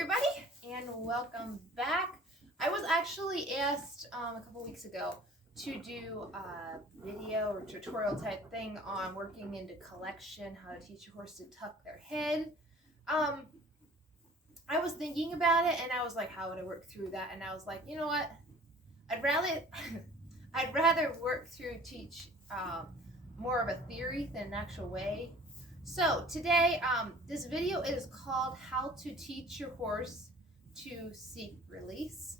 everybody, and welcome back. I was actually asked a couple weeks ago to do a video or tutorial type thing on working into collection, how to teach a horse to tuck their head. I was thinking about it, and I was like, how would I work through that? And I was like, you know what? I'd rather work through teach more of a theory than an actual way. So today, this video is called How to Teach Your Horse to Seek Release.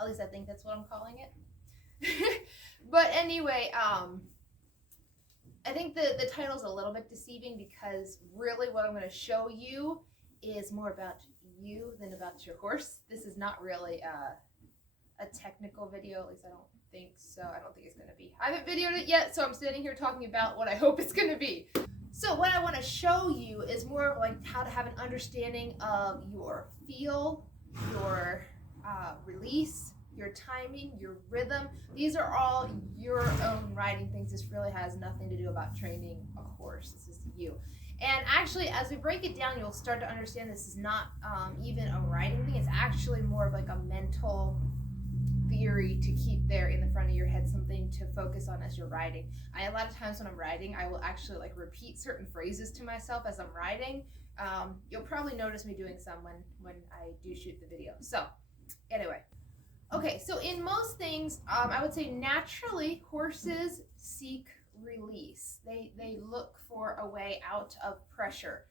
At least I think that's what I'm calling it. But anyway, I think the title's a little bit deceiving because really what I'm going to show you is more about you than about your horse. This is not really a technical video, at least I don't think so. I don't think it's going to be. I haven't videoed it yet, so I'm standing here talking about what I hope it's going to be. So what I want to show you is more like how to have an understanding of your feel, your release, your timing, your rhythm. These are all your own riding things. This really has nothing to do about training a horse. This is you. And actually, as we break it down, you'll start to understand this is not even a riding thing. It's actually more of like a mental theory to keep there in the front of your head, something to focus on as you're riding. A lot of times when I'm riding, I will actually like repeat certain phrases to myself as I'm riding. You'll probably notice me doing some when I do shoot the video. So anyway, okay, so in most things, I would say naturally horses seek release. They look for a way out of pressure.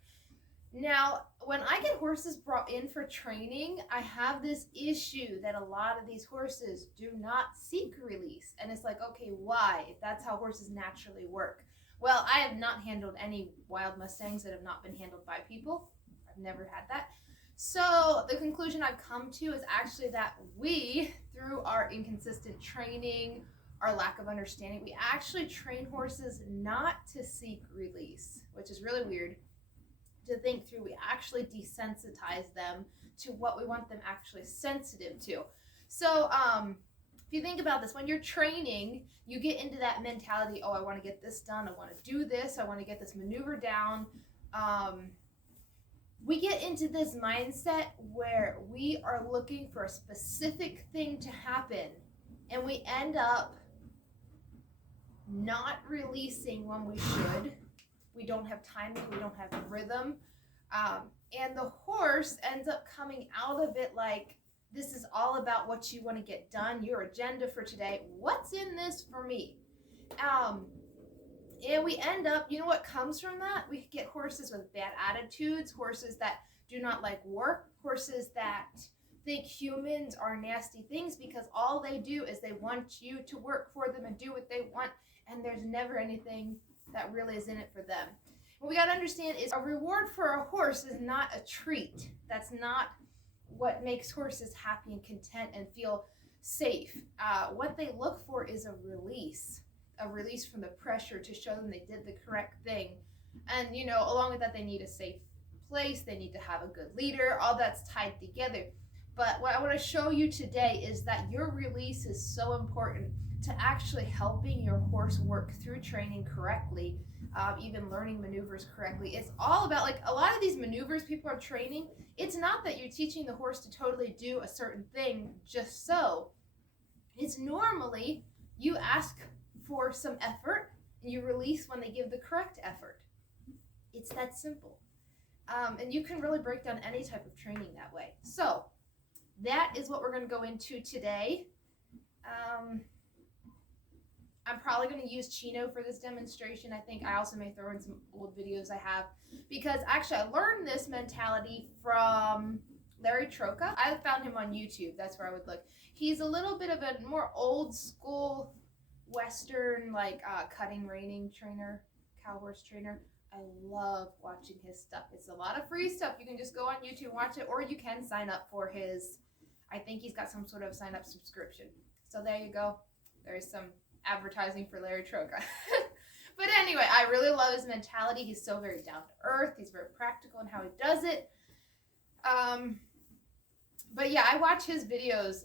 Now, when I get horses brought in for training, I have this issue that a lot of these horses do not seek release. And it's like, okay, why? If that's how horses naturally work. Well, I have not handled any wild Mustangs that have not been handled by people. I've never had that. So the conclusion I've come to is actually that we, through our inconsistent training, our lack of understanding, we actually train horses not to seek release, which is really weird to think through. We actually desensitize them to what we want them actually sensitive to. So if you think about this, when you're training, you get into that mentality, oh, I want to get this done, I want to do this, I want to get this maneuver down. We get into this mindset where we are looking for a specific thing to happen, and we end up not releasing when we should. We don't have timing, we don't have rhythm, and the horse ends up coming out of it like, this is all about what you want to get done, your agenda for today, what's in this for me? And we end up, you know what comes from that? We get horses with bad attitudes, horses that do not like work, horses that think humans are nasty things because all they do is they want you to work for them and do what they want, and there's never anything that really is in it for them. What we got to understand is a reward for a horse is not a treat. That's not what makes horses happy and content and feel safe. What they look for is a release from the pressure to show them they did the correct thing. And, you know, along with that, they need a safe place. They need to have a good leader. All that's tied together. But what I want to show you today is that your release is so important to actually helping your horse work through training correctly, even learning maneuvers correctly. It's all about, like, a lot of these maneuvers people are training, it's not that you're teaching the horse to totally do a certain thing just so. It's normally you ask for some effort and you release when they give the correct effort. It's that simple. And you can really break down any type of training that way. So that is what we're going to go into today. I'm probably going to use Chino for this demonstration. I think I also may throw in some old videos I have, because actually I learned this mentality from Larry Troca. I found him on YouTube. That's where I would look. He's a little bit of a more old school Western, like cutting, reining trainer, cow horse trainer. I love watching his stuff. It's a lot of free stuff. You can just go on YouTube and watch it, or you can sign up for his, I think he's got some sort of sign up subscription. So there you go. There's some advertising for Larry Troca. But anyway, I really love his mentality. He's so very down to earth. He's very practical in how he does it. But yeah, I watch his videos,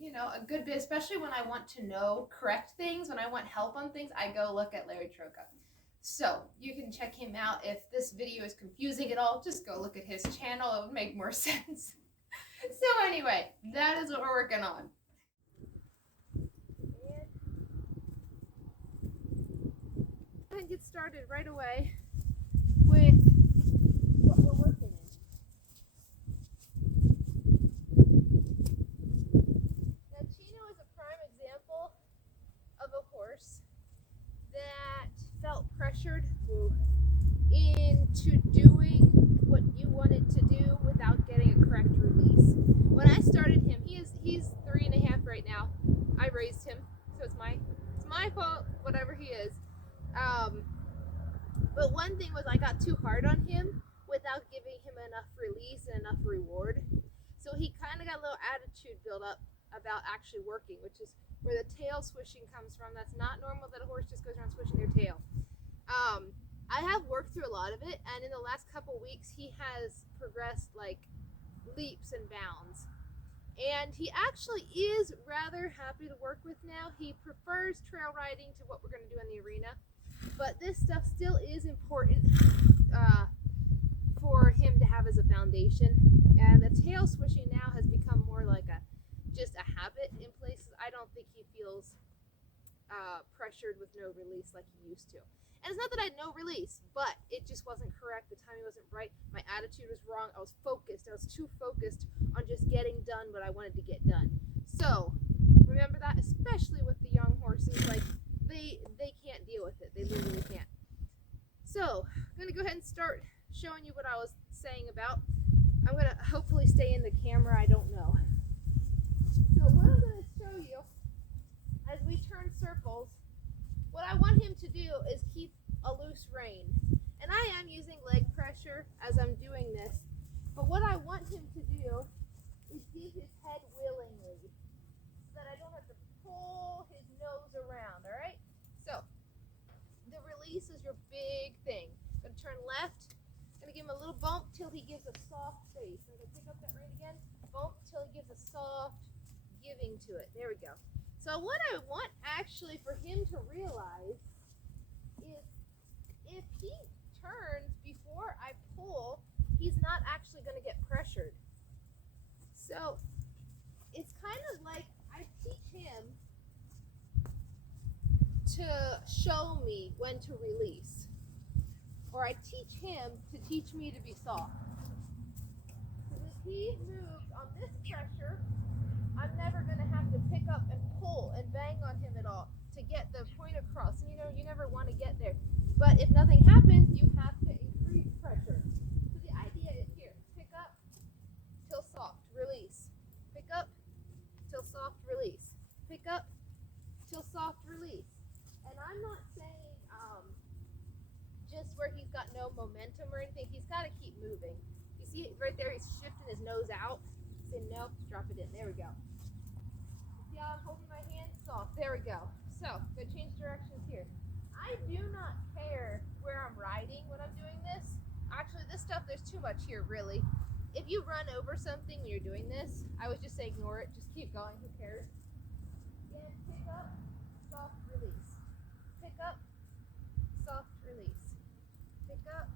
you know, a good bit, especially when I want to know correct things, when I want help on things, I go look at Larry Troca. So you can check him out. If this video is confusing at all, just go look at his channel. It would make more sense. So anyway, that is what we're working on. And get started right away with what we're working in. Now Chino is a prime example of a horse that felt pressured into doing what you wanted to do without getting a correct release. When I started him, he's 3.5 right now. I raised him, so it's my fault, whatever he is. But one thing was I got too hard on him without giving him enough release and enough reward. So he kind of got a little attitude built up about actually working, which is where the tail swishing comes from. That's not normal that a horse just goes around swishing their tail. I have worked through a lot of it, and in the last couple weeks he has progressed like leaps and bounds. And he actually is rather happy to work with now. He prefers trail riding to what we're going to do in the arena. But this stuff still is important for him to have as a foundation. And the tail swishing now has become more like just a habit in places. I don't think he feels pressured with no release like he used to. And it's not that I had no release, but it just wasn't correct. The timing wasn't right. My attitude was wrong. I was focused. I was too focused on just getting done what I wanted to get done. So remember that, especially with the young horses, like they can't deal with it. They literally can't. So I'm gonna go ahead and start showing you what I was saying about. I'm gonna hopefully stay in the camera. I don't know. So what I'm gonna show you as we turn circles, what I want him to do is keep a loose rein. And I am using leg pressure as I'm doing this. But what I want him to do is give his head willingly so that I don't have to pull his nose around, all right? So the release is your big thing. I'm gonna turn left. I'm gonna give him a little bump till he gives a soft face. I'm gonna pick up that rein again. Bump till he gives a soft giving to it. There we go. So what I want actually for him to realize is if he turns before I pull, he's not actually going to get pressured. So it's kind of like I teach him to show me when to release. Or I teach him to teach me to be soft. Because if he moves on this pressure, I'm never going to have to pick up and pull and bang on him at all to get the point across. And you never want to get there. But if nothing happens, you have to increase pressure. So the idea is here, pick up till soft, release. Pick up till soft, release. Pick up till soft, release. And I'm not saying just where he's got no momentum or anything. He's got to keep moving. You see right there, he's shifting his nose out. Say no, drop it in. There we go. See how I'm holding my hand soft? There we go. So, I'm going to change directions here. I do not care where I'm riding when I'm doing this. Actually, this stuff, there's too much here, really. If you run over something when you're doing this, I would just say ignore it. Just keep going. Who cares? Again, pick up, soft, release. Pick up, soft, release. Pick up.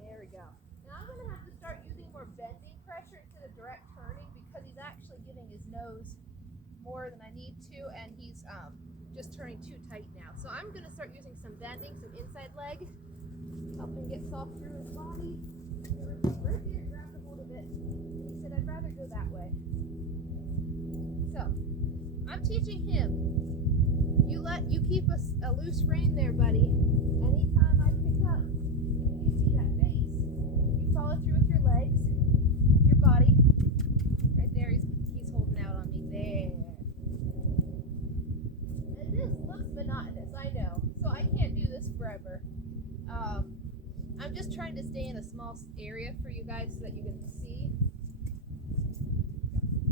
There we go. Now I'm going to have to start using more bending pressure instead of direct turning because he's actually giving his nose more than I need to, and he's just turning too tight now. So I'm going to start using some bending, some inside leg, help him get soft through his body. Right there, grab a hold of it. And he said, I'd rather go that way. So I'm teaching him. You keep a loose rein there, buddy. Anytime I pick up, you see that face. You follow through with your legs, your body. Right there, he's holding out on me. There. And this looks monotonous, I know. So I can't do this forever. I'm just trying to stay in a small area for you guys so that you can see.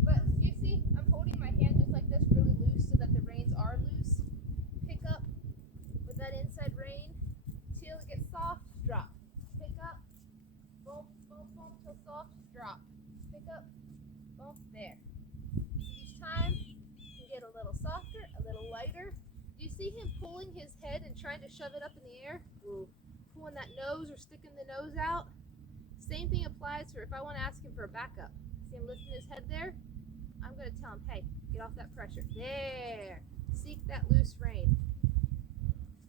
But you see, I'm holding my hand just like this, really loose, so that the reins are loose. Pick up with that inside rein till it gets soft, drop. Pick up, bump, bump, bump till soft, drop. Pick up, bump, there. Each time you get a little softer, a little lighter. Do you see him pulling his head and trying to shove it up in the air? Ooh. Pulling that nose or sticking the nose out? Same thing applies for if I want to ask him for a backup. See him lifting his head there? I'm going to tell him, hey, get off that pressure. There. Seek that loose rein.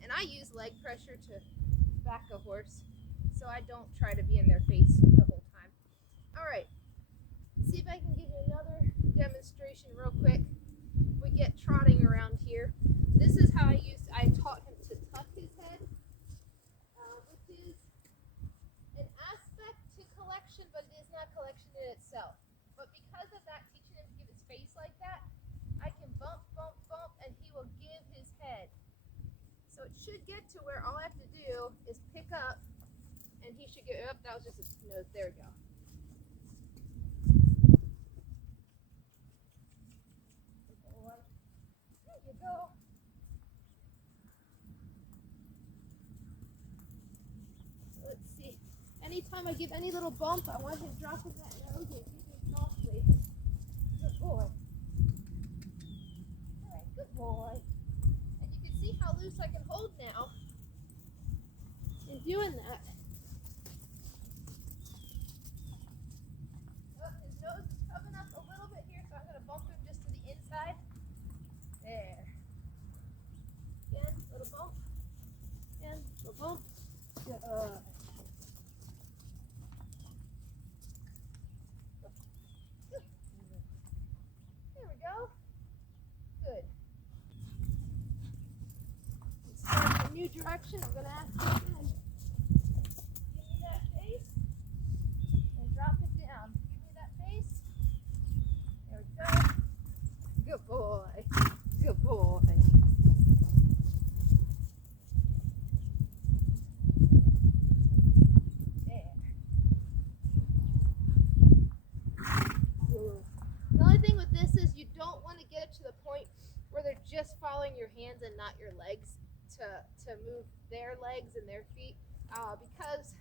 And I use leg pressure to back a horse, so I don't try to be in their face the whole time. All right. See if I can give you another demonstration real quick. We get trotting around here. This is how I taught him to tuck his head, which is an aspect to collection, but it is not collection in itself. But because of that, teaching him to give his face like that, I can bump, bump, bump, and he will give his head. So it should get to where all I have to do is pick up, and he should get up. That was just a nose. There we go. There you go. So let's see. Anytime I give any little bump, I want him dropping that nose and keeping softly. Good boy. All right, good boy. And you can see how loose I can hold now in doing that. Oh, his nose is coming up a little bit here, so I'm going to bump him just to the inside. There. Again, little bump. Again, little bump. Good. There we go. Good. Let's start a new direction. I'm going to ask you again. Give me that face and drop it down. Give me that face. There we go. Good boy. Good boy. There. The only thing with this is you don't want to get it to the point where they're just following your hands and not your legs to move their legs and their feet, because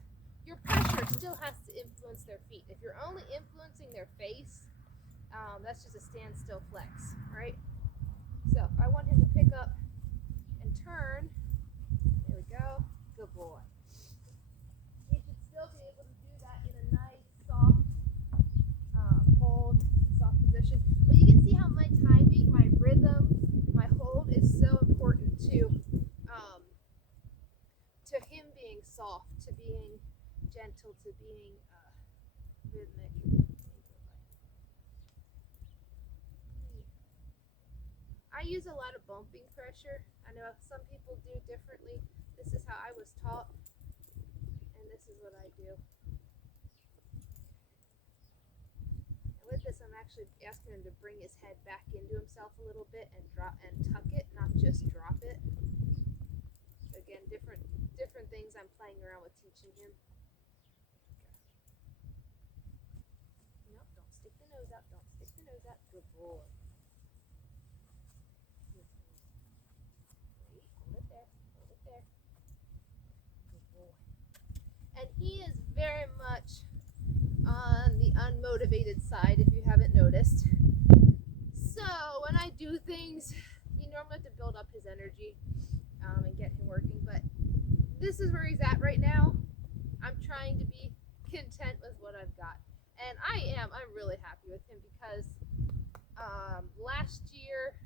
your pressure still has to influence their feet. If you're only influencing their face, that's just a standstill flex, right? So if I want him to pick up and turn, there we go, good boy. He should still be able to do that in a nice, soft hold, soft position. But you can see how my timing, my rhythm, my hold is so important to him being soft, to being gentle, to being rhythmic. I use a lot of bumping pressure. I know some people do differently. This is how I was taught, and this is what I do. And with this, I'm actually asking him to bring his head back into himself a little bit and drop and tuck it, not just drop it. Again, different things I'm playing around with teaching him. Nope, don't stick the nose out. Don't stick the nose out. Good boy. Hold it there. Hold it there. Good boy. And he is very much on the unmotivated side, if you haven't noticed. So when I do things, you normally have to build up his energy and get him working. But this is where he's at right now. I'm trying to be content with what I've got. And I'm really happy with him because last year,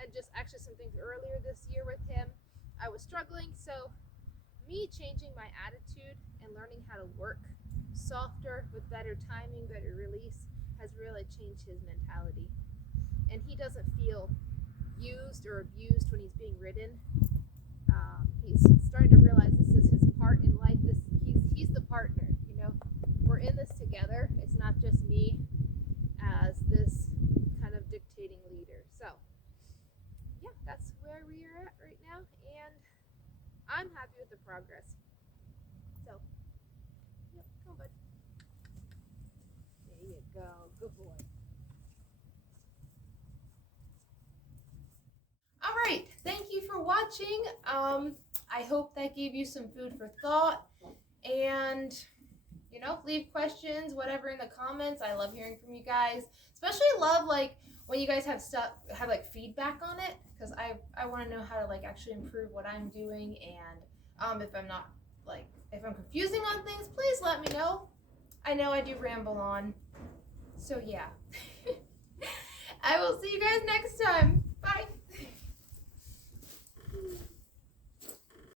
and just actually some things earlier this year with him, I was struggling. So me changing my attitude and learning how to work softer with better timing, better release, has really changed his mentality. And he doesn't feel used or abused when he's being ridden. He's starting to realize this is his part in life. He's the partner, you know. We're in this together. It's not just me as this kind of dictating leader. So yeah, that's where we are at right now, and I'm happy with the progress. So yep, come on, bud. There you go. Good boy. All right, thank you for watching. I hope that gave you some food for thought, and leave questions, whatever in the comments. I love hearing from you guys. Especially love like when you guys have like feedback on it, because I want to know how to like actually improve what I'm doing, and if I'm not like if I'm confusing on things, please let me know. I know I do ramble on. So yeah. I will see you guys next time.